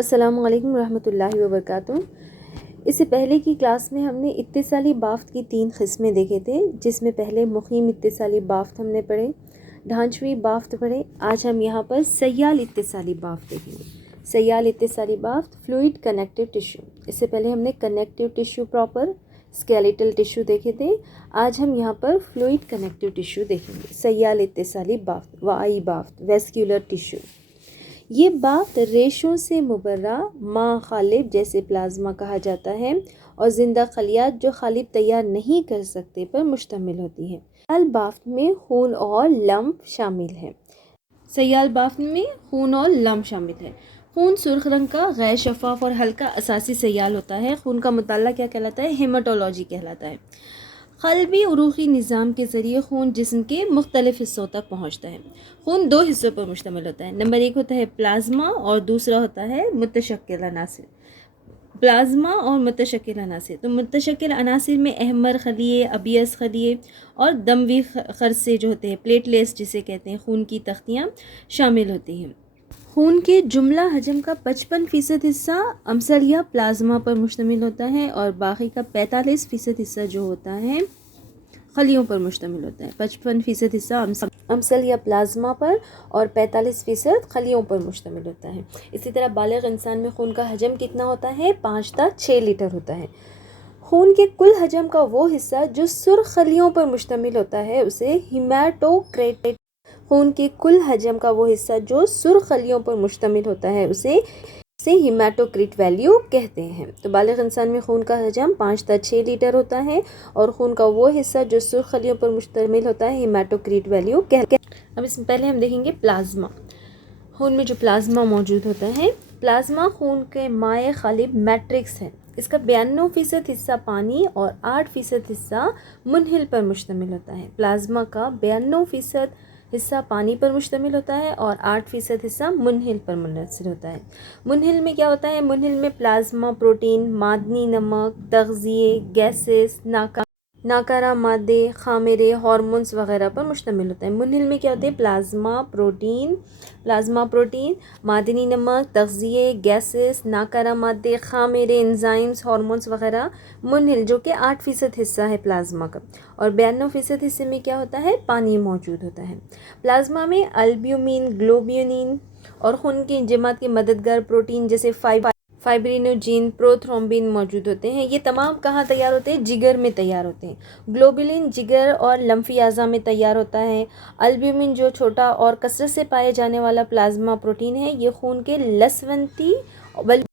السلام علیکم ورحمۃ اللہ وبرکاتہ۔ اس سے پہلے کی کلاس میں ہم نے اتصالی بافت کی 3 قسمیں دیکھے تھے، جس میں پہلے مقیم اتصالی بافت ہم نے پڑھے، ڈھانچوی بافت پڑھے۔ آج ہم یہاں پر سیال اتصالی بافت دیکھیں گے۔ سیال اتصالی بافت فلوئڈ کنیکٹیو ٹیشو۔ اس سے پہلے ہم نے connective tissue proper skeletal tissue دیکھے تھے، آج ہم یہاں پر فلوئڈ کنیکٹیو ٹیشو دیکھیں گے۔ سیال اتصالی بافت، وائی بافت، ویسکولر ٹیشو۔ یہ بافت ریشوں سے مبرہ ماں خالب جیسے پلازما کہا جاتا ہے اور زندہ خلیات جو خالب تیار نہیں کر سکتے پر مشتمل ہوتی ہے۔ سیال بافت میں خون اور لمف شامل ہے۔ سیال بافت میں خون اور لمف شامل ہے۔ خون سرخ رنگ کا غیر شفاف اور ہلکا اساسی سیال ہوتا ہے۔ خون کا مطالعہ کیا کہلاتا ہے؟ ہیماٹولوجی کہلاتا ہے۔ قلبی عروقی نظام کے ذریعے خون جسم کے مختلف حصوں تک پہنچتا ہے۔ خون 2 حصوں پر مشتمل ہوتا ہے۔ نمبر 1 ہوتا ہے پلازما اور دوسرا ہوتا ہے متشکل عناصر۔ پلازما اور متشکل عناصر، تو متشکل عناصر میں احمر خلیے، ابیض خلیے اور دموی خرصے جو ہوتے ہیں، پلیٹلیٹس جسے کہتے ہیں، خون کی تختیاں شامل ہوتی ہیں۔ خون کے جملہ حجم کا 55% حصہ امسل یا پلازما پر مشتمل ہوتا ہے اور باقی کا 45% حصہ جو ہوتا ہے خلیوں پر مشتمل ہوتا ہے۔ 55% حصہ امسل یا پلازما پر اور 45% خلیوں پر مشتمل ہوتا ہے۔ اسی طرح بالغ انسان میں خون کا حجم کتنا ہوتا ہے؟ 5 تا 6 لیٹر ہوتا ہے۔ خون کے کل حجم کا وہ حصہ جو سرخ خلیوں پر مشتمل ہوتا ہے اسے ہیماٹوکریٹ۔ خون کے کل حجم کا وہ حصہ جو سرخ خلیوں پر مشتمل ہوتا ہے اسے ہیماٹوکریٹ ویلیو کہتے ہیں۔ تو بالغ انسان میں خون کا حجم 5 تا 6 لیٹر ہوتا ہے اور خون کا وہ حصہ جو سرخ خلیوں پر مشتمل ہوتا ہے ہیماٹوکریٹ ویلیو کہتے ہیں۔ اب اس میں پہلے ہم دیکھیں گے پلازما۔ خون میں جو پلازما موجود ہوتا ہے، پلازما خون کے مائع خالب میٹرکس ہے۔ اس کا 92% حصہ پانی اور 8% حصہ منحل پر مشتمل ہوتا ہے۔ پلازما کا 92% حصہ پانی پر مشتمل ہوتا ہے اور 8% حصہ منحل پر منحصر ہوتا ہے۔ منحل میں کیا ہوتا ہے؟ منحل میں پلازما پروٹین، معدنی نمک، تغذیے، گیسز، ناکارہ مادے، خامرے، ہارمونز وغیرہ پر مشتمل ہوتا ہے۔ منحل میں کیا ہوتے ہیں؟ پلازما پروٹین، معدنی نمک، تغذیے، گیسز، ناکارہ مادے، خامرے، انزائمز، ہارمونز وغیرہ منحل، جو کہ 8% حصہ ہے پلازما کا، اور 92% حصے میں کیا ہوتا ہے؟ پانی موجود ہوتا ہے۔ پلازما میں البیومین، گلوبولین اور خون کی انزیمات کے مددگار پروٹین جیسے فائبرینوجین، پروتھرومبین موجود ہوتے ہیں۔ یہ تمام کہاں تیار ہوتے ہیں؟ جگر میں تیار ہوتے ہیں۔ گلوبولین جگر اور لمفی اعضاء میں تیار ہوتا ہے۔ البیومین جو چھوٹا اور کثرت سے پائے جانے والا پلازما پروٹین ہے، یہ خون کے لسونتی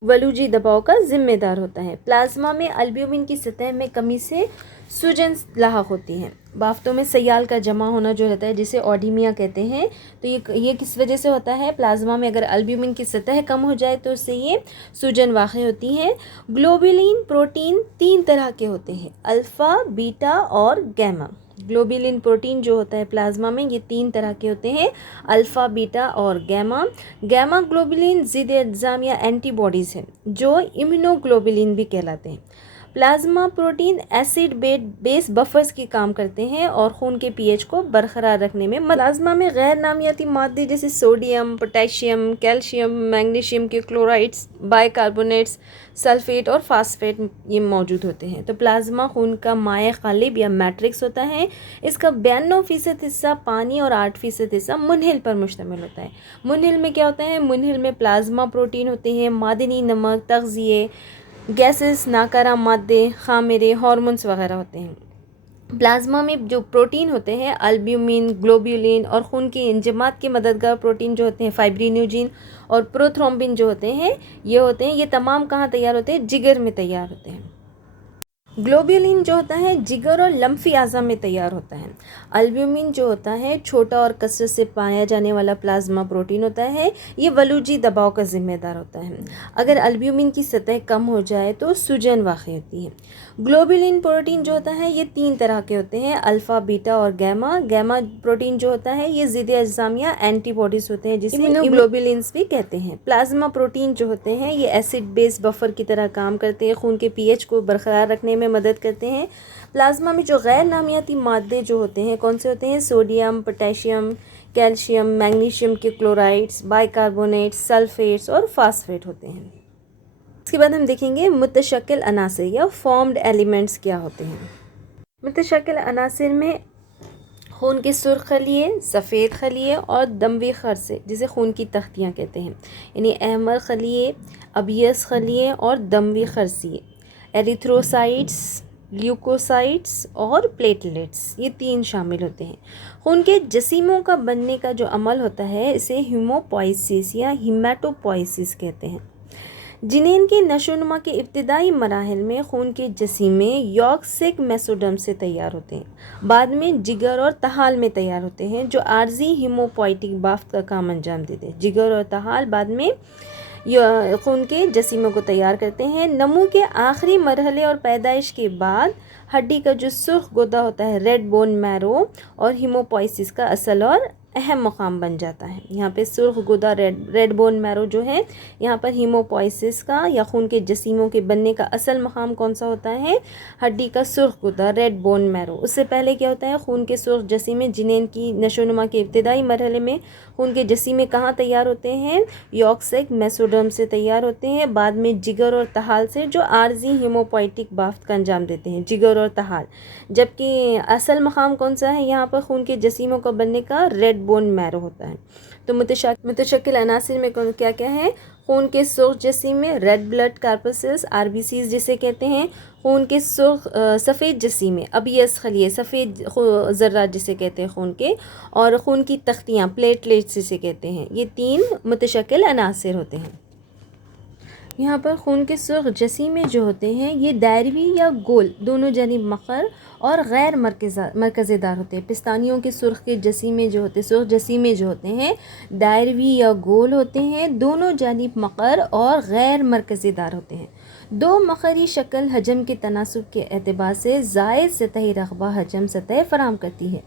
ولوجی دباؤ کا ذمہ دار ہوتا ہے۔ پلازما میں البیومین کی سطح میں کمی سے سوجن لاحق ہوتی ہے۔ بافتوں میں سیال کا جمع ہونا جو رہتا ہے جسے اوڈیمیا کہتے ہیں، تو یہ کس وجہ سے ہوتا ہے؟ پلازما میں اگر البیومین کی سطح کم ہو جائے تو اس سے یہ سوجن واقع ہوتی ہے۔ گلوبولین پروٹین 3 طرح کے ہوتے ہیں، الفا، بیٹا اور گیما۔ گلوبولین پروٹین جو ہوتا ہے پلازما میں یہ 3 طرح کے ہوتے ہیں، الفا، بیٹا اور گیما۔ گیما گلوبولین ضد اجسام یا اینٹی باڈیز ہیں جو امیونو گلوبولین بھی کہلاتے ہیں۔ پلازما پروٹین ایسڈ بیس بفرز کی کام کرتے ہیں اور خون کے پی ایچ کو برقرار رکھنے میں پلازما میں غیر نامیاتی مادے جیسے سوڈیم، پوٹیشیم، کیلشیم، میگنیشیم کے کلورائڈز، بائی کاربونیٹس، سلفیٹ اور فاسفیٹ یہ موجود ہوتے ہیں۔ تو پلازما خون کا مائع خالب یا میٹرکس ہوتا ہے۔ اس کا 92% حصہ پانی اور 8% حصہ منحل پر مشتمل ہوتا ہے۔ منحل میں کیا ہوتا ہے؟ منحل میں پلازما پروٹین ہوتے ہیں، معدنی نمک، تغذیے، گیسز، ناکارہ مادے، خامرے، ہارمونز وغیرہ ہوتے ہیں۔ پلازما میں جو پروٹین ہوتے ہیں البیومین، گلوبولین اور خون کی انزیمات کے مددگار پروٹین جو ہوتے ہیں فائبرینوجین اور پروتھرومبین جو ہوتے ہیں، یہ تمام کہاں تیار ہوتے ہیں؟ جگر میں تیار ہوتے ہیں۔ گلوبولین جو ہوتا ہے جگر اور لمفی اعضاء میں تیار ہوتا ہے۔ البیومین جو ہوتا ہے چھوٹا اور کثرت سے پایا جانے والا پلازما پروٹین ہوتا ہے، یہ ولوجی دباؤ کا ذمہ دار ہوتا ہے۔ اگر البیومین کی سطح کم ہو جائے تو سوجن واقع ہوتی ہے۔ گلوبولین پروٹین جو ہوتا ہے یہ 3 طرح کے ہوتے ہیں، الفا، بیٹا اور گیما۔ گیما پروٹین جو ہوتا ہے یہ ضد اجسام یا اینٹی باڈیز ہوتے ہیں جسے امیونوگلوبولینز بھی کہتے ہیں۔ پلازما پروٹین جو ہوتے ہیں یہ ایسڈ بیس بفر کی طرح کام کرتے ہیں، خون کے پی ایچ کو برقرار رکھنے میں میں مدد کرتے ہیں۔ پلازما میں جو غیر نامیاتی مادے جو ہوتے ہیں کون سے ہوتے ہیں؟ سوڈیم، پوٹیشیم، کیلشیم، میگنیشیم کے کلورائڈس، بائی کاربونیٹس، سلفیٹس اور فاسفیٹ ہوتے ہیں۔ اس کے بعد ہم دیکھیں گے متشکل عناصر یا فارمڈ ایلیمنٹس کیا ہوتے ہیں۔ متشکل عناصر میں خون کے سرخ خلیے، سفید خلیے اور دموی خرصے جسے خون کی تختیاں کہتے ہیں، یعنی احمر خلیے، ابیض خلیے اور دموی خرصیے، ایریتھروسائٹس، لیوکوسائٹس اور پلیٹلیٹس، یہ 3 شامل ہوتے ہیں۔ خون کے جسیموں کا بننے کا جو عمل ہوتا ہے اسے ہیموپوائسس یا ہیمیٹوپوائسس کہتے ہیں۔ جنین کی نشو و نما کے ابتدائی مراحل میں خون کے جسیمے یولک سیک میسوڈرم سے تیار ہوتے ہیں، بعد میں جگر اور طحال میں تیار ہوتے ہیں جو عارضی ہیموپوائٹک بافت کا کام انجام دیتے ہیں۔ جگر اور طحال بعد میں خون کے جسیموں کو تیار کرتے ہیں۔ نمو کے آخری مرحلے اور پیدائش کے بعد ہڈی کا جو سرخ گودا ہوتا ہے ریڈ بون میرو اور ہیموپوائسس کا اصل اور اہم مقام بن جاتا ہے۔ یہاں پہ سرخ گودا ریڈ بون میرو جو ہے، یہاں پر ہیموپوائسس کا یا خون کے جسیموں کے بننے کا اصل مقام کون سا ہوتا ہے؟ ہڈی کا سرخ گودا ریڈ بون میرو۔ اس سے پہلے کیا ہوتا ہے؟ خون کے سرخ جسیمے جنین کی نشو و نما کے ابتدائی مرحلے میں خون کے جسیمے کہاں تیار ہوتے ہیں؟ یولک سیک میسوڈرم سے تیار ہوتے ہیں، بعد میں جگر اور طحال سے جو عارضی ہیموپوائٹک بافت کا انجام دیتے ہیں، جگر اور طحال۔ جبکہ اصل مقام کون سا ہے یہاں پر خون کے جسیموں کا بننے کا؟ ریڈ بون میرو ہوتا ہے۔ تو متشکل عناصر میں کیا کیا ہے؟ خون کے سرخ جسیمے ریڈ بلڈ کارپسلز RBCs جسے کہتے ہیں، خون کے سفید جسیمے ابیض خلیے سفید ذرات جسے کہتے ہیں خون کے، اور خون کی تختیاں پلیٹلیٹس جسے کہتے ہیں، یہ 3 متشکل عناصر ہوتے ہیں۔ یہاں پر خون کے سرخ جسیمے جو ہوتے ہیں یہ دائروی یا گول دونوں جانب مقر اور غیر مرکزے دار ہوتے ہیں۔ پستانیوں کے سرخ جسیمے جو ہوتے ہیں دائروی یا گول ہوتے ہیں، دونوں جانب مقر اور غیر مرکزے دار ہوتے ہیں۔ 2 مقری شکل حجم کے تناسب کے اعتبار سے زائد سطحی رقبہ حجم سطح فراہم کرتی ہے،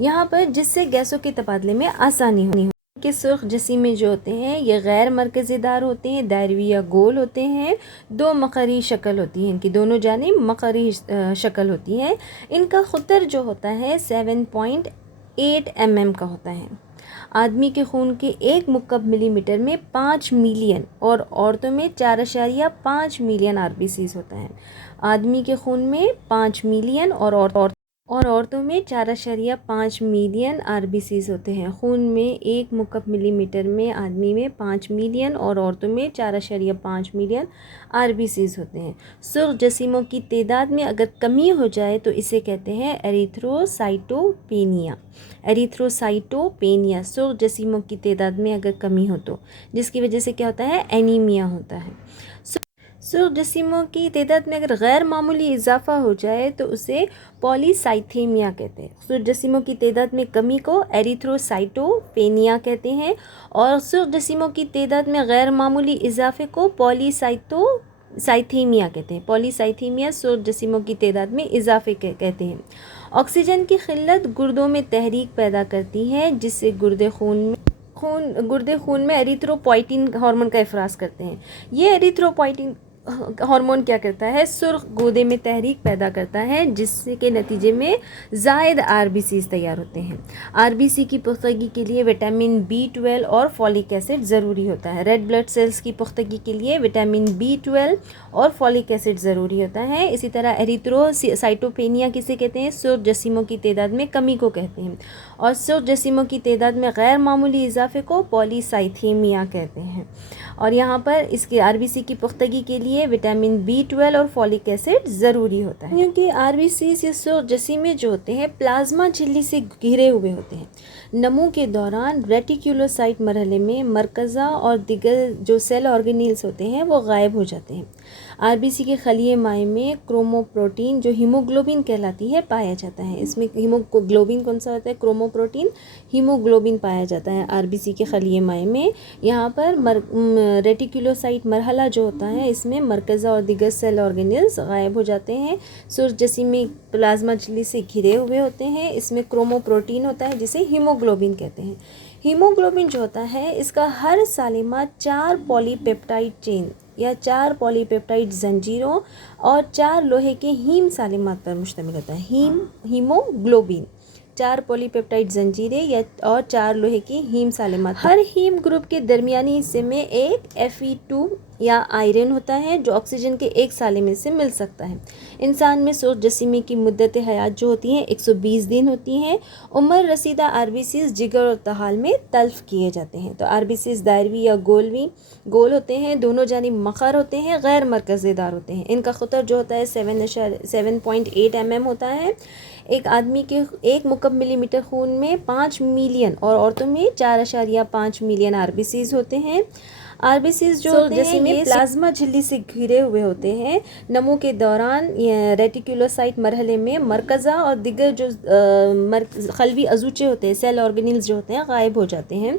یہاں پر جس سے گیسوں کے تبادلے میں آسانی ہونی کے سرخ جسیمے جو ہوتے ہیں یہ غیر مرکزی دار ہوتے ہیں، دائروی یا گول ہوتے ہیں، 2 مقری شکل ہوتی ہے، ان کی دونوں جانب مقری شکل ہوتی ہے۔ ان کا قطر جو ہوتا ہے 7.8 mm کا ہوتا ہے۔ آدمی کے خون کے 1 مکعب ملی میٹر میں 5 ملین اور عورتوں میں 4.5 ملین RBCs ہوتا ہے۔ آدمی کے خون میں 5 ملین اور عورتوں میں 4.5 ملین RBCs ہوتے ہیں۔ خون میں 1 مکعب ملی میٹر میں آدمی میں 5 ملین اور عورتوں میں 4.5 ملین RBCs ہوتے ہیں۔ سرخ جسیموں کی تعداد میں اگر کمی ہو جائے تو اسے کہتے ہیں ایریتھروسائٹوپینیا۔ ایریتھروسائٹوپینیا سرخ جسیموں کی تعداد میں اگر کمی ہو تو، جس کی وجہ سے کیا ہوتا ہے؟ اینیمیا ہوتا ہے۔ سرخ جسیموں کی تعداد میں اگر غیر معمولی اضافہ ہو جائے تو اسے پولیسائتھیمیا کہتے ہیں۔ سرخ جسیموں کی تعداد میں کمی کو ایریتھروسائٹوپینیا کہتے ہیں، اور سرخ جسیموں کی تعداد میں غیر معمولی اضافے کو پولیسائتھیمیا کہتے ہیں۔ پولیسائتھیمیا سرخ جسیموں کی تعداد میں اضافے کہتے ہیں۔ آکسیجن کی قلت گردوں میں تحریک پیدا کرتی ہے جس سے گردے خون میں ایریتھروپوئٹن ہارمون کا افراز کرتے ہیں۔ یہ ایریتھروپوئٹن ہارمون کیا کرتا ہے؟ سرخ گودے میں تحریک پیدا کرتا ہے جس کے نتیجے میں زائد RBCs تیار ہوتے ہیں۔ RBC کی پختگی کے لیے وٹامن B12 اور فولک ایسڈ ضروری ہوتا ہے۔ ریڈ بلڈ سیلز کی پختگی کے لیے وٹامن B12 اور فولک ایسڈ ضروری ہوتا ہے۔ اسی طرح ایریتھروسائٹوپینیا کسے کہتے ہیں؟ سرخ جسیموں کی تعداد میں کمی کو کہتے ہیں، اور سرخ جسیموں کی تعداد میں غیر معمولی اضافے کو پولیسائتھیمیا کہتے ہیں۔ اور یہاں پر اس کے RBC کی پختگی کے لیے وٹامن B12 اور فولک ایسڈ ضروری ہوتا ہے، کیونکہ RBCs یا سرخ جسیمے جو ہوتے ہیں پلازما جھلی سے گھرے ہوئے ہوتے ہیں۔ نمو کے دوران ریٹیکولوسائٹ مرحلے میں مرکزہ اور دیگر جو سیل آرگینیلز ہوتے ہیں وہ غائب ہو جاتے ہیں۔ RBC کے خلیے مائع میں کروموپروٹین جو ہیموگلوبن کہلاتی ہے پایا جاتا ہے۔ اس میں ہیموگلوبن کون سا ہوتا ہے؟ کروموپروٹین ہیموگلوبن پایا جاتا ہے RBC کے خلیے مائع میں۔ یہاں پر ریٹیکولوسائٹ مرحلہ جو ہوتا ہے اس میں مرکزہ اور دیگر سیل آرگینلز غائب ہو جاتے ہیں۔ سرخ جسیمے پلازما جھلی سے گھرے ہوئے ہوتے ہیں، اس میں کروموپروٹین ہوتا ہے جسے ہیموگلوبن کہتے ہیں۔ ہیموگلوبن جو ہوتا ہے اس کا ہر سالمہ 4 پولی پیپٹائڈ چین یا 4 پولی پیپٹائڈ زنجیروں اور 4 لوہے کے ہیم سالمات پر مشتمل ہوتا ہے۔ ہیموگلوبن 4 پولی پیپٹائڈ زنجیریں اور 4 لوہے کی ہیم سالمات۔ ہر ہیم گروپ کے درمیانی حصے میں ایک Fe2 یا آئرن ہوتا ہے جو آکسیجن کے ایک سالمے سے مل سکتا ہے۔ انسان میں سوخت جسیمے کی مدت حیات جو ہوتی ہیں 120 دن ہوتی ہیں۔ عمر رسیدہ RBCs جگر اور طحال میں تلف کیے جاتے ہیں۔ تو RBCs دائروی یا گول ہوتے ہیں، دونوں جانب مخر ہوتے ہیں، غیر مرکزی دار ہوتے ہیں۔ ان کا قطر جو ہوتا ہے 7.8 mm ہوتا ہے۔ ایک آدمی کے 1 مکعب ملی میٹر خون میں 5 ملین اور عورتوں میں 4.5 ملین RBCs ہوتے ہیں۔ RBCs جو ہوتے ہیں یہ پلازما جھلی سے گھرے ہوئے ہوتے ہیں۔ نمو کے دوران ریٹیکولوسائٹ مرحلے میں مرکزہ اور دیگر جو خلوی عضوچے ہوتے ہیں، سیل آرگینلز جو ہوتے ہیں، غائب ہو جاتے ہیں۔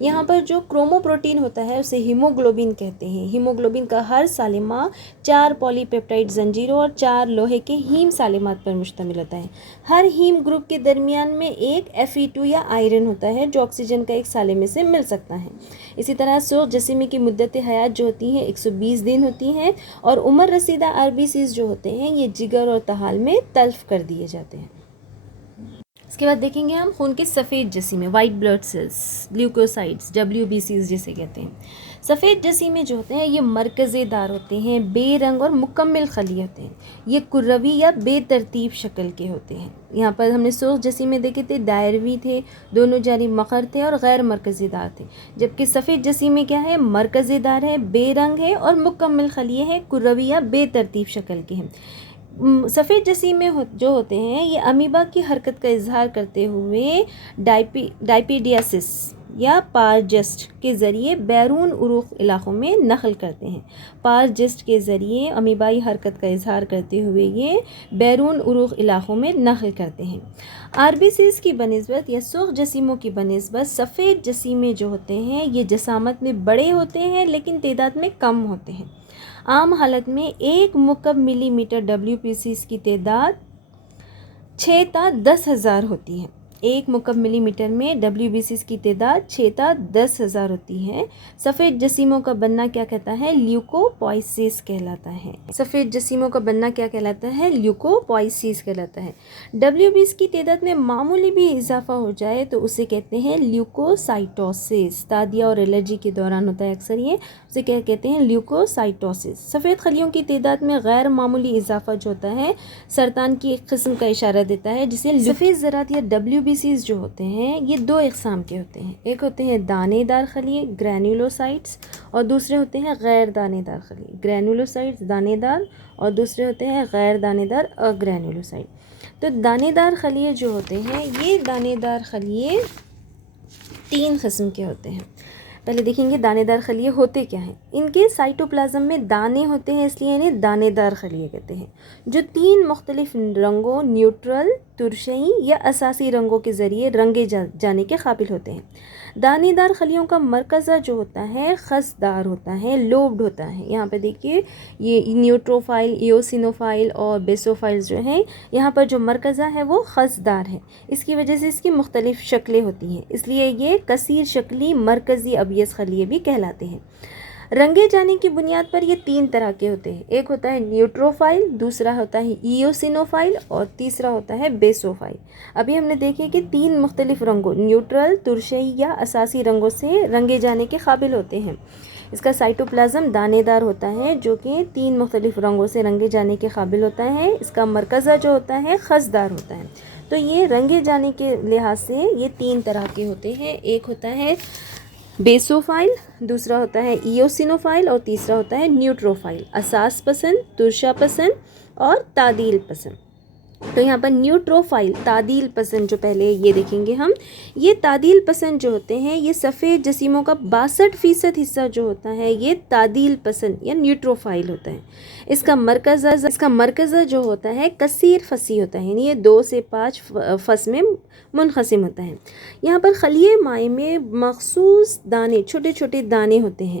یہاں پر جو کرومو پروٹین ہوتا ہے اسے ہیموگلوبن کہتے ہیں۔ ہیموگلوبن کا ہر سالمہ 4 پولی پیپٹائڈ زنجیروں اور 4 لوہے کے ہیم سالمات پر مشتمل ہوتا ہے۔ ہر ہیم گروپ کے درمیان میں ایک Fe2 یا آئرن ہوتا ہے جو آکسیجن کا ایک سالمے سے مل سکتا ہے۔ اسی طرح سوخت جسیمے کی مدت حیات جو ہوتی ہیں 120 دن ہوتی ہیں اور عمر رسیدہ RBCs جو ہوتے ہیں یہ جگر اور طحال میں تلف کر دیے جاتے ہیں۔ اس کے بعد دیکھیں گے ہم خون کے سفید جسیمے، white blood sales, leukocytes, WBCs جسے کہتے ہیں۔ سفید جسیمے جو ہوتے ہیں یہ مرکزی دار ہوتے ہیں، بے رنگ اور مکمل خلیے ہوتے ہیں۔ یہ کروی یا بے ترتیب شکل کے ہوتے ہیں۔ یہاں پر ہم نے سوخت جسیمے دیکھے تھے، دائروی تھے، دونوں جانب مخر تھے اور غیر مرکزی دار تھے، جبکہ سفید جسیمے کیا ہے؟ مرکزی دار ہے، بے رنگ ہے اور مکمل خلیے ہیں، کروی یا بے ترتیب شکل کے ہیں۔ سفید جسیمے جو ہوتے ہیں یہ امیبا کی حرکت کا اظہار کرتے ہوئے ڈائپیڈیاسس یا پارجسٹ کے ذریعے بیرون عروق علاقوں میں نقل کرتے ہیں۔ پارجسٹ کے ذریعے امیبائی حرکت کا اظہار کرتے ہوئے یہ بیرون عروق علاقوں میں نقل کرتے ہیں۔ RBCs کی بنسبت یا سرخ جسیموں کی بنسبت سفید جسیمے جو ہوتے ہیں یہ جسامت میں بڑے ہوتے ہیں لیکن تعداد میں کم ہوتے ہیں۔ عام حالت میں 1 مکعب ملی میٹر WBCs کی تعداد 6 تا 10,000 ہوتی ہے۔ 1 مکعب ملی میٹر میں WBCs کی تعداد 6 تا 10,000 ہوتی ہے۔ سفید جسیموں کا بننا کیا کہتا ہے؟ لیوکوپوائسس کہلاتا ہے۔ سفید جسیموں کا بننا کیا کہلاتا ہے؟ لیوکوپوائسس کہلاتا ہے۔ WBCs کی تعداد میں معمولی بھی اضافہ ہو جائے تو اسے کہتے ہیں لیوکوسائٹوسس۔ تادیہ اور الرجی کے دوران ہوتا ہے اکثر یہ، اسے کیا کہتے ہیں؟ لیوکوسائٹوسس۔ سفید خلیوں کی تعداد میں غیر معمولی اضافہ جو ہوتا ہے سرطان کی ایک قسم کا اشارہ دیتا ہے جسے سفید ذرات یا WBCs جو ہوتے ہیں یہ 2 اقسام کے ہوتے ہیں۔ ایک ہوتے ہیں دانے دار خلیے گرینولوسائٹس اور دوسرے ہوتے ہیں غیر دانے دار خلیے۔ گرینولوسائٹس دانے دار اور دوسرے ہوتے ہیں غیر دانے دار اگرینولوسائٹ۔ تو دانے دار خلیے جو ہوتے ہیں یہ دانے دار خلیے 3 قسم کے ہوتے ہیں۔ پہلے دیکھیں گے دانے دار خلیے ہوتے کیا ہیں۔ ان کے سائٹوپلازم میں دانے ہوتے ہیں اس لیے انہیں دانے دار خلیے کہتے ہیں، جو 3 مختلف رنگوں نیوٹرل، ترشئی یا اساسی رنگوں کے ذریعے رنگے جانے کے قابل ہوتے ہیں۔ دانے دار خلیوں کا مرکزہ جو ہوتا ہے خس دار ہوتا ہے، لوبڈ ہوتا ہے۔ یہاں پہ دیکھیے یہ نیوٹروفائل، ایوسینوفائل اور بیسوفائل جو ہیں یہاں پر جو مرکزہ ہے وہ خس دار ہے۔ اس کی وجہ سے اس کی مختلف شکلیں ہوتی ہیں، اس لیے یہ کثیر شکلی مرکزی ابیض خلیے بھی کہلاتے ہیں۔ رنگے جانے کی بنیاد پر یہ 3 طرح کے ہوتے ہیں۔ ایک ہوتا ہے نیوٹروفائل، دوسرا ہوتا ہے ایوسینوفائل اور تیسرا ہوتا ہے بیسوفائل۔ ابھی ہم نے دیکھے کہ 3 مختلف رنگوں نیوٹرل، ترشئی یا اساسی رنگوں سے رنگے جانے کے قابل ہوتے ہیں۔ اس کا سائٹوپلازم دانے دار ہوتا ہے جو کہ 3 مختلف رنگوں سے رنگے جانے کے قابل ہوتا ہے۔ اس کا مرکزہ جو ہوتا ہے خس دار ہوتا ہے۔ تو یہ رنگے جانے کے لحاظ سے یہ 3 طرح کے ہوتے ہیں۔ ایک ہوتا ہے بیسوفائل، دوسرا ہوتا ہے ایوسینوفائل اور تیسرا ہوتا ہے نیوٹروفائل۔ اساس پسند، ترشا پسند اور تعدیل پسند۔ تو یہاں پر نیوٹروفائل تعدیل پسند جو پہلے یہ دیکھیں گے ہم، یہ تعدیل پسند جو ہوتے ہیں یہ سفید جسیموں کا 62% حصہ جو ہوتا ہے یہ تعدیل پسند یا نیوٹروفائل ہوتا ہے۔ اس کا مرکزہ جو ہوتا ہے کثیر فصی ہوتا ہے، یعنی یہ 2 سے 5 فص میں منقسم ہوتا ہے۔ یہاں پر خلیے مائع میں مخصوص دانے، چھوٹے چھوٹے دانے ہوتے ہیں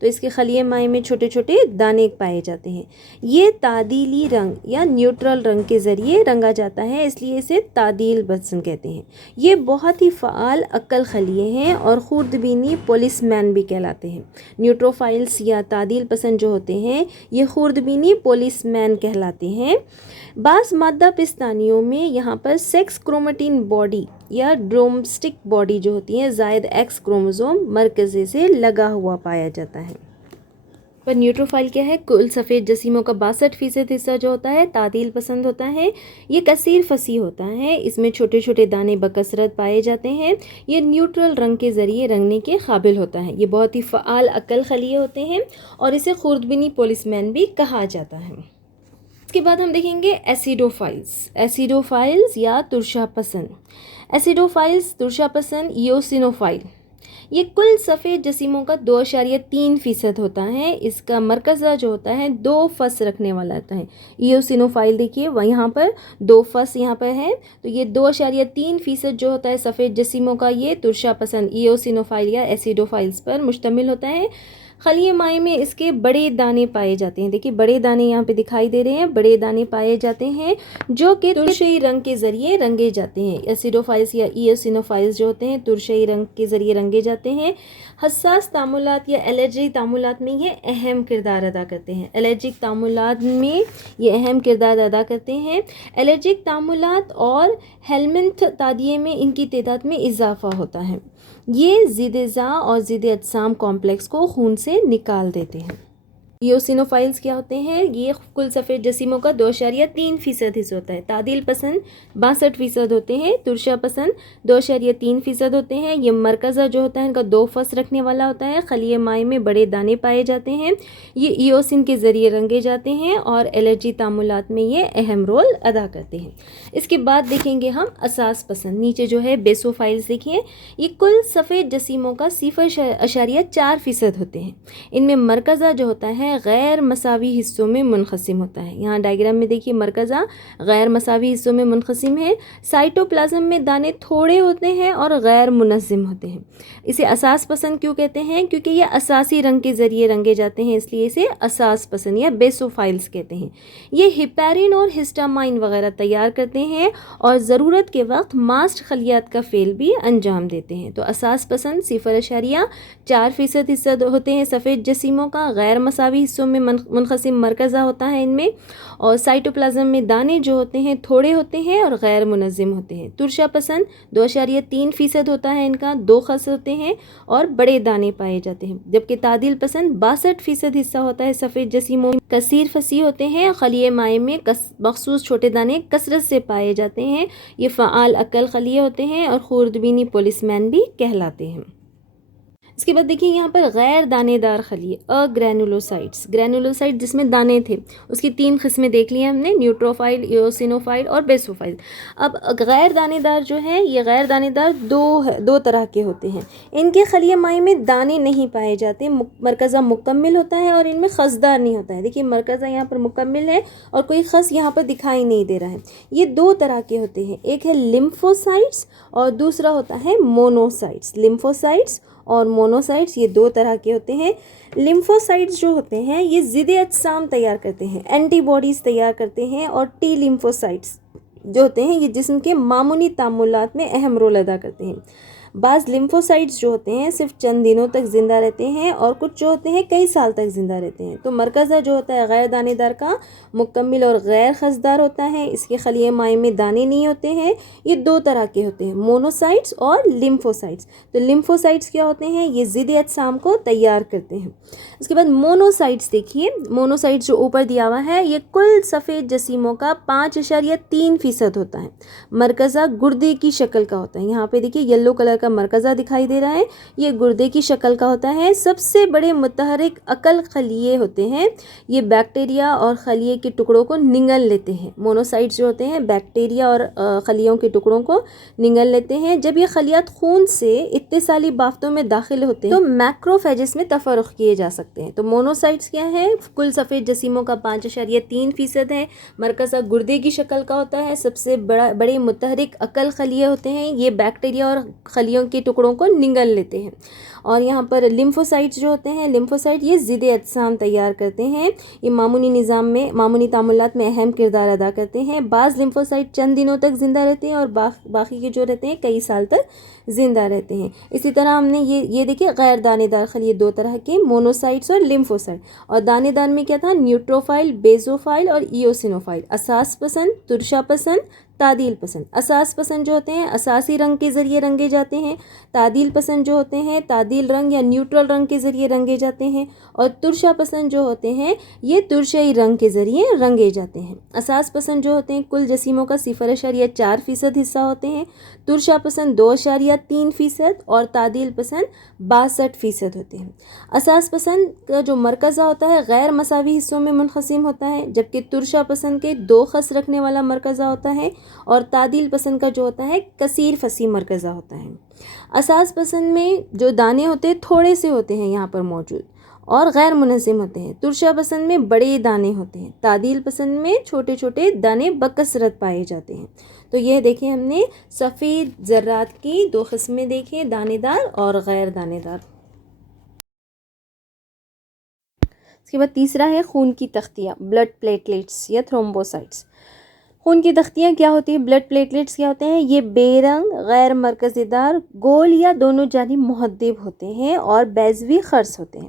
تو اس کے خلیے مائع میں چھوٹے چھوٹے دانے پائے جاتے ہیں. یہ تعدیلی رنگ یا نیوٹرل رنگ کے ذریعے رنگا جاتا ہے، اس لیے اسے تعدیل پسند کہتے ہیں. یہ بہت ہی فعال عقل خلیے ہیں اور خوردبینی پولیس مین بھی کہلاتے ہیں. نیوٹروفائلز یا تعدیل پسند جو ہوتے ہیں یہ خوردبینی پولیس مین کہلاتے ہیں. بعض مادہ پستانیوں میں یہاں پر سیکس کرومیٹین باڈی یا ڈرومسٹک باڈی جو ہوتی ہے زائد ایکس کروموزوم مرکزے سے لگا ہوا پایا جاتا ہے. پر نیوٹروفائل کیا ہے؟ کل سفید جسیموں کا 62% حصہ جو ہوتا ہے تعدیل پسند ہوتا ہے. یہ کثیر فصیح ہوتا ہے، اس میں چھوٹے چھوٹے دانے بکثرت پائے جاتے ہیں. یہ نیوٹرل رنگ کے ذریعے رنگنے کے قابل ہوتا ہے. یہ بہت ہی فعال عقل خلیے ہوتے ہیں اور اسے خوردبینی پولیس مین بھی کہا جاتا ہے. اس کے بعد ہم دیکھیں گے ایسیڈوفائلز یا ترشا پسند. ایسیڈوفائلز ترشا پسند ایوسینوفائل یہ کل سفید جسیموں کا 2.3% ہوتا ہے. اس کا مرکزہ جو ہوتا ہے 2 فص رکھنے والا ہوتا ہے. ایوسینوفائل دیکھیے یہاں پر 2 فص یہاں پر ہے، تو یہ 2.3% جو ہوتا ہے سفید جسیموں کا یہ ترشا پسند ایوسینوفائل یا ایسیڈوفائلز پر مشتمل ہوتا ہے. خلیے مائع میں اس کے بڑے دانے پائے جاتے ہیں. دیکھیے بڑے دانے یہاں پہ دکھائی دے رہے ہیں، بڑے دانے پائے جاتے ہیں جو کہ ترشئی رنگ کے ذریعے رنگے جاتے ہیں. ایسیڈوفائلز یا ایوسینوفائلز جو ہوتے ہیں ترشئی رنگ کے ذریعے رنگے جاتے ہیں. حساس تعاملات یا الرجی تعاملات میں یہ اہم کردار ادا کرتے ہیں. الرجک تعاملات میں یہ اہم کردار ادا کرتے ہیں. الرجک تعاملات اور ہیلمنتھ تعدیے میں ان کی تعداد میں اضافہ ہوتا ہے. یہ ضد ذا اور ضد اجسام کمپلیکس کو خون سے نکال دیتے ہیں. ایوسینوفائلز کیا ہوتے ہیں؟ یہ کل سفید جسیموں کا 2.3% حصہ ہوتا ہے. تعدیل پسند 62% ہوتے ہیں. ترشا پسند 2.3% ہوتے ہیں. یہ مرکزہ جو ہوتا ہے ان کا 2 فص رکھنے والا ہوتا ہے. خلیے مائع میں بڑے دانے پائے جاتے ہیں. یہ ایوسین کے ذریعے رنگے جاتے ہیں اور الرجی تعاملات میں یہ اہم رول ادا کرتے ہیں. اس کے بعد دیکھیں گے ہم اساس پسند. نیچے جو ہے بیسوفائلز دیکھیے، یہ کل سفید جسیموں کا 0.4% ہوتے ہیں. ان میں مرکزہ جو ہوتا ہے غیر مساوی حصوں میں منقسم ہوتا ہے. یہاں ڈائیگرام میں دیکھیے مرکزہ غیر مساوی حصوں میں منقسم ہے. سائٹوپلازم میں دانے تھوڑے ہوتے ہیں اور غیر منظم ہوتے ہیں. اسے اساس پسند کیوں کہتے ہیں؟ کیونکہ یہ اساسی رنگ کے ذریعے رنگے جاتے ہیں، اس لیے اسے اساس پسند یا بیسوفائلز کہتے ہیں. یہ ہیپیرین اور ہسٹامائن وغیرہ تیار کرتے ہیں اور ضرورت کے وقت ماسٹ خلیات کا فعل بھی انجام دیتے ہیں. تو اساس پسند 0.4% حصہ ہوتے ہیں سفید جسیموں کا. غیر مساوی حصوں میں منقسم مرکزہ ہوتا ہے ان میں، اور سائٹوپلازم میں دانے جو ہوتے ہیں تھوڑے ہوتے ہیں اور غیر منظم ہوتے ہیں. ترشا پسند 2.3% ہوتا ہے ان کا، 2 خص ہوتے ہیں اور بڑے دانے پائے جاتے ہیں. جبکہ تعدیل پسند 62% حصہ ہوتا ہے سفید جسیموں میں، کثیر فصیح ہوتے ہیں. خلیے مائع میں مخصوص چھوٹے دانے کثرت سے پائے جاتے ہیں. یہ فعال عقل خلیے ہوتے ہیں اور خوردبینی پولیس مین بھی کہلاتے ہیں. اس کے بعد دیکھیے یہاں پر غیر دانے دار خلیے گرینولوسائٹس. گرینولوسائٹ جس میں دانے تھے اس کی 3 قسمیں دیکھ لی ہیں ہم نے، نیوٹروفائل، ایوسینوفائل اور بیسوفائل. اب غیر دانے دار جو ہے یہ غیر دانے دار دو طرح کے ہوتے ہیں. ان کے خلیے مائع میں دانے نہیں پائے جاتے، مرکزہ مکمل ہوتا ہے اور ان میں خصدار نہیں ہوتا ہے. دیکھیے مرکزہ یہاں پر مکمل ہے اور کوئی خص یہاں پر دکھائی نہیں دے رہا ہے. یہ 2 طرح کے ہوتے ہیں، ایک ہے لمفوسائٹس اور دوسرا ہوتا ہے مونوسائٹس. لمفوسائٹس اور مونوسائٹس یہ 2 طرح کے ہوتے ہیں. لمفوسائٹس جو ہوتے ہیں یہ ضد اجسام تیار کرتے ہیں، اینٹی باڈیز تیار کرتے ہیں. اور ٹی لمفوسائٹس جو ہوتے ہیں یہ جسم کے معمولی تعاملات میں اہم رول ادا کرتے ہیں. بعض لمفوسائٹس جو ہوتے ہیں صرف چند دنوں تک زندہ رہتے ہیں اور کچھ جو ہوتے ہیں کئی سال تک زندہ رہتے ہیں. تو مرکزہ جو ہوتا ہے غیر دانے دار کا مکمل اور غیر خصدار ہوتا ہے. اس کے خلیے مائع میں دانے نہیں ہوتے ہیں. یہ 2 طرح کے ہوتے ہیں، مونوسائٹس اور لمفوسائٹس. تو لمفوسائٹس کیا ہوتے ہیں؟ یہ ضد اجسام کو تیار کرتے ہیں. اس کے بعد مونوسائٹس دیکھیے، مونوسائٹس جو اوپر دیا ہوا ہے یہ کل سفید جسیموں کا 5.3% ہوتا ہے. مرکزہ گردے کی شکل کا ہوتا ہے. یہاں پہ دیکھیے یلو کلر کا مرکزہ دکھائی دے رہا ہے، یہ گردے کی شکل کا ہوتا ہے. سب سے بڑے متحرک عقل خلیے ہوتے ہیں. یہ بیکٹیریا اور خلیے کے ٹکڑوں کو نگل لیتے ہیں. مونوسائٹس جو ہوتے ہیں بیکٹیریا اور خلیوں کے ٹکڑوں کو نگل لیتے ہیں. جب یہ خلیات خون سے اتصالی بافتوں میں داخل ہوتے ہیں تو میکروفیجز میں تفرق کیے جا سکتے ہیں. تو مونوسائٹس کیا ہے؟ کل سفید جسیموں کا 5.3% ہے. مرکزہ گردے کی شکل کا ہوتا ہے. سب سے بڑے متحرک عقل خلیے ہوتے ہیں. یہ بیکٹیریا اور خلیوں کے ٹکڑوں کو نگل لیتے ہیں. اور یہاں پر لمفوسائٹس جو ہوتے ہیں، لمفوسائٹ یہ ضد اجسام تیار کرتے ہیں، یہ معمونی نظام میں، معمونی تعاملات میں اہم کردار ادا کرتے ہیں۔ بعض لمفوسائٹ چند دنوں تک زندہ رہتے ہیں اور باقی کے جو رہتے ہیں کئی سال تک زندہ رہتے ہیں۔ اسی طرح ہم نے یہ دیکھیں غیر دانے دار خلیے دو طرح کے، مونوسائٹس اور لمفوسائٹ۔ اور دانے دار میں کیا تھا؟ نیوٹروفائل، بیزوفائل اور ایوسینوفائل۔ اساس پسند، ترشا پسند، تعدیل پسند۔ اساس پسند جو ہوتے ہیں اساسی رنگ کے ذریعے رنگے جاتے ہیں، تعدیل پسند جو ہوتے ہیں تعدیل رنگ یا نیوٹرل رنگ کے ذریعے رنگے جاتے ہیں، اور ترشا پسند جو ہوتے ہیں یہ ترشئی رنگ کے ذریعے رنگے جاتے ہیں۔ اساس پسند جو ہوتے ہیں کل جسیموں کا 0.4% حصہ ہوتے ہیں، ترشا پسند 2.3% اور تعدیل پسند 62% ہوتے ہیں۔ اساس پسند کا جو مرکزہ ہوتا ہے غیر مساوی حصوں میں منقسم ہوتا ہے، جبکہ ترشا پسند کے 2 خص رکھنے والا مرکزہ ہوتا ہے، اور تعدیل پسند کا جو ہوتا ہے کثیر فصیح مرکزہ ہوتا ہے۔ اساس پسند میں جو دانے ہوتے ہیں تھوڑے سے ہوتے ہیں یہاں پر موجود اور غیر منظم ہوتے ہیں، ترشا پسند میں بڑے دانے ہوتے ہیں، تعدیل پسند میں چھوٹے چھوٹے دانے بکثرت پائے جاتے ہیں۔ تو یہ دیکھیں ہم نے سفید ذرات کی 2 قسمیں دیکھیں، دانے دار اور غیر دانے دار۔ اس کے بعد تیسرا ہے خون کی تختیاں، بلڈ پلیٹلیٹس یا تھرومبوسائٹس۔ خون کی تختیاں کیا ہوتی ہیں؟ بلڈ پلیٹلیٹس کیا ہوتے ہیں؟ یہ بے رنگ، غیر مرکزی دار، گول یا دونوں جانب محدب ہوتے ہیں اور بیضوی خرس ہوتے ہیں۔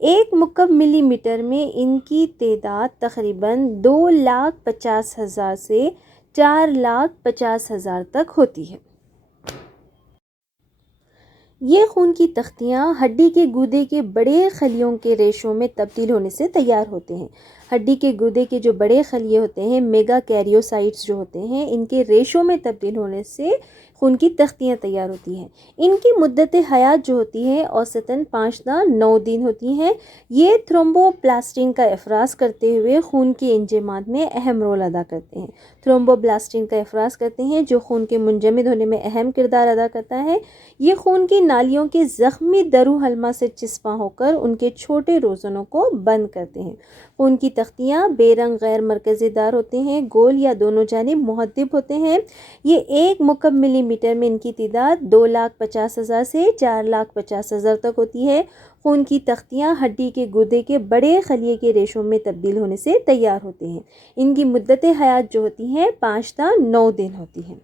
1 مکعب ملی میٹر میں ان کی تعداد تقریباً 2,50,000 سے 4,50,000 تک ہوتی ہے۔ یہ خون کی تختیاں ہڈی کے گودے کے بڑے خلیوں کے ریشوں میں تبدیل ہونے سے تیار ہوتے ہیں۔ ہڈی کے گودے کے جو بڑے خلیے ہوتے ہیں میگا کیریوسائٹس جو ہوتے ہیں، ان کے ریشوں میں تبدیل ہونے سے خون کی تختیاں تیار ہوتی ہیں۔ ان کی مدت حیات جو ہوتی ہے اوسطاً 5 تا 9 دن ہوتی ہے۔ یہ تھرومبوپلاسٹین کا افراز کرتے ہوئے خون کے انجماد میں اہم رول ادا کرتے ہیں۔ تھرومبوپلاسٹین کا افراز کرتے ہیں جو خون کے منجمد ہونے میں اہم کردار ادا کرتا ہے۔ یہ خون کی نالیوں کے زخمی درو حلمہ سے چسپاں ہو کر ان کے چھوٹے روزنوں کو بند کرتے ہیں۔ خون کی تختیاں بے رنگ، غیر مرکزی دار ہوتے ہیں، گول یا دونوں جانب محدب ہوتے ہیں۔ یہ 1 مکعب ملی میٹر میں ان کی تعداد 2,50,000 سے 4,50,000 تک ہوتی ہے۔ خون کی تختیاں ہڈی کے گودے کے بڑے خلیے کے ریشوں میں تبدیل ہونے سے تیار ہوتے ہیں۔ ان کی مدت حیات جو ہوتی ہے 5 تا 9 دن ہوتی ہے۔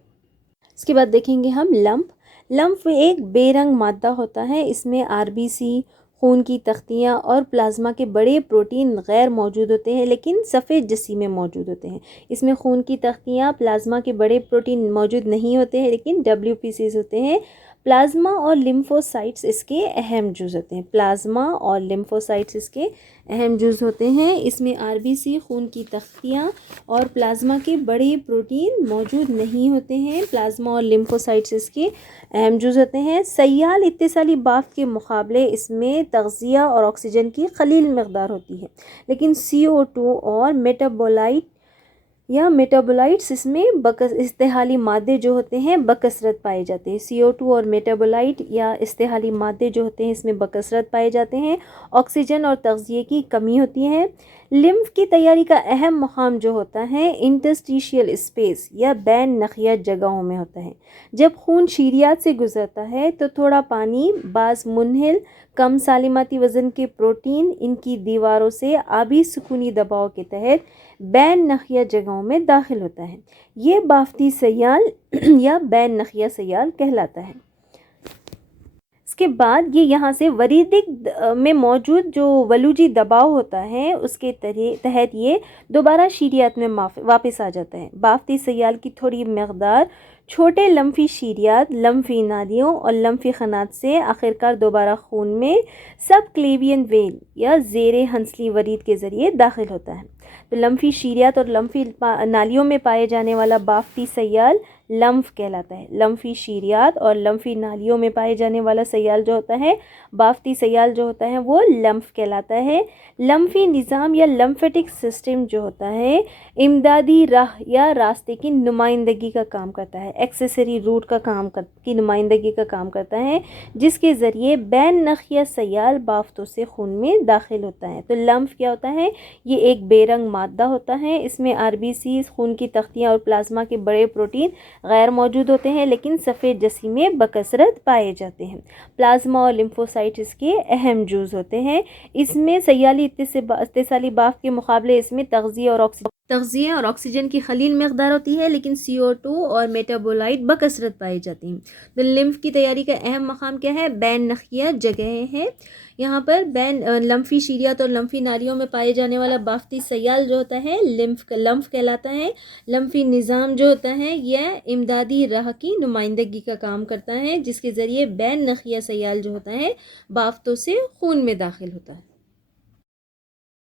اس کے بعد دیکھیں گے ہم لمپ۔ لمف ایک بے رنگ مادہ ہوتا ہے، اس میں RBC، خون کی تختیاں اور پلازما کے بڑے پروٹین غیر موجود ہوتے ہیں لیکن سفید جسیمیں موجود ہوتے ہیں۔ اس میں خون کی تختیاں، پلازما کے بڑے پروٹین موجود نہیں ہوتے ہیں لیکن WPCs ہوتے ہیں۔ پلازما اور لمفوسائٹس اس کے اہم جز ہوتے ہیں۔ پلازما اور لمفوسائٹس اس کے اہم جز ہوتے ہیں۔ اس میں RBC، خون کی تختیاں اور پلازما کے بڑے پروٹین موجود نہیں ہوتے ہیں۔ پلازما اور لمفوسائٹس اس کے اہم جز ہوتے ہیں۔ سیال اتصالی بافت کے مقابلے اس میں تغذیہ اور آکسیجن کی قلیل مقدار ہوتی ہے، لیکن CO2 اور میٹابولائٹس اس میں استحالی مادے جو ہوتے ہیں بکثرت پائے جاتے ہیں۔ CO2 اور میٹابولائٹ یا استحالی مادے جو ہوتے ہیں اس میں بکثرت پائے جاتے ہیں۔ آکسیجن اور تغذیے کی کمی ہوتی ہے۔ لمف کی تیاری کا اہم مقام جو ہوتا ہے انٹرسٹیشیل اسپیس یا بین نخیہ جگہوں میں ہوتا ہے۔ جب خون شیریات سے گزرتا ہے تو تھوڑا پانی، بعض منحل کم سالماتی وزن کے پروٹین ان کی دیواروں سے آبی سکونی دباؤ کے تحت بین نخیہ جگہوں میں داخل ہوتا ہے۔ یہ بافتی سیال یا بین نخیہ سیال کہلاتا ہے۔ اس کے بعد یہ یہاں سے وریدک میں موجود جو ولوجی دباؤ ہوتا ہے اس کے تحت یہ دوبارہ شیریات میں واپس آ جاتا ہے۔ بافتی سیال کی تھوڑی مقدار چھوٹے لمفی شیریات، لمفی نالیوں اور لمفی قنات سے آخرکار دوبارہ خون میں سب کلیوین وین یا زیر ہنسلی ورید کے ذریعے داخل ہوتا ہے۔ تو لمفی شیریات اور لمفی نالیوں میں پائے جانے والا بافتی سیال لمف کہلاتا ہے۔ لمفی شیریات اور لمفی نالیوں میں پائے جانے والا سیال جو ہوتا ہے بافتی سیال جو ہوتا ہے وہ لمف کہلاتا ہے۔ لمفی نظام یا لمفیٹک سسٹم جو ہوتا ہے امدادی راہ یا راستے کی نمائندگی کا کام کرتا ہے، ایکسیسری روٹ کی نمائندگی کا کام کرتا ہے، جس کے ذریعے بین نخیہ سیال بافتوں سے خون میں داخل ہوتا ہے۔ تو لمف کیا ہوتا ہے؟ یہ ایک بے رنگ مادہ ہوتا ہے، اس میں RBC، خون کی تختیاں اور پلازما کے بڑے پروٹین غیر موجود ہوتے ہیں لیکن سفید جسیمے بکثرت پائے جاتے ہیں۔ پلازما اور لمفوسائٹ اس کے اہم جزو ہوتے ہیں۔ اس میں سیالی اتصالی بافت کے مقابلے اس میں تغذیہ اور آکسیجن کی قلیل مقدار ہوتی ہے، لیکن CO2 اور میٹابولائٹ بکثرت پائی جاتی ہیں۔ تو لمف کی تیاری کا اہم مقام کیا ہے؟ بین نخیہ جگہیں ہیں۔ یہاں پر بین لمفی شیریات اور لمفی نالیوں میں پائے جانے والا بافتی سیال جو ہوتا ہے لمف کہلاتا ہے۔ لمفی نظام جو ہوتا ہے یہ امدادی راہ کی نمائندگی کا کام کرتا ہے، جس کے ذریعے بین نخیہ سیال جو ہوتا ہے بافتوں سے خون میں داخل ہوتا ہے۔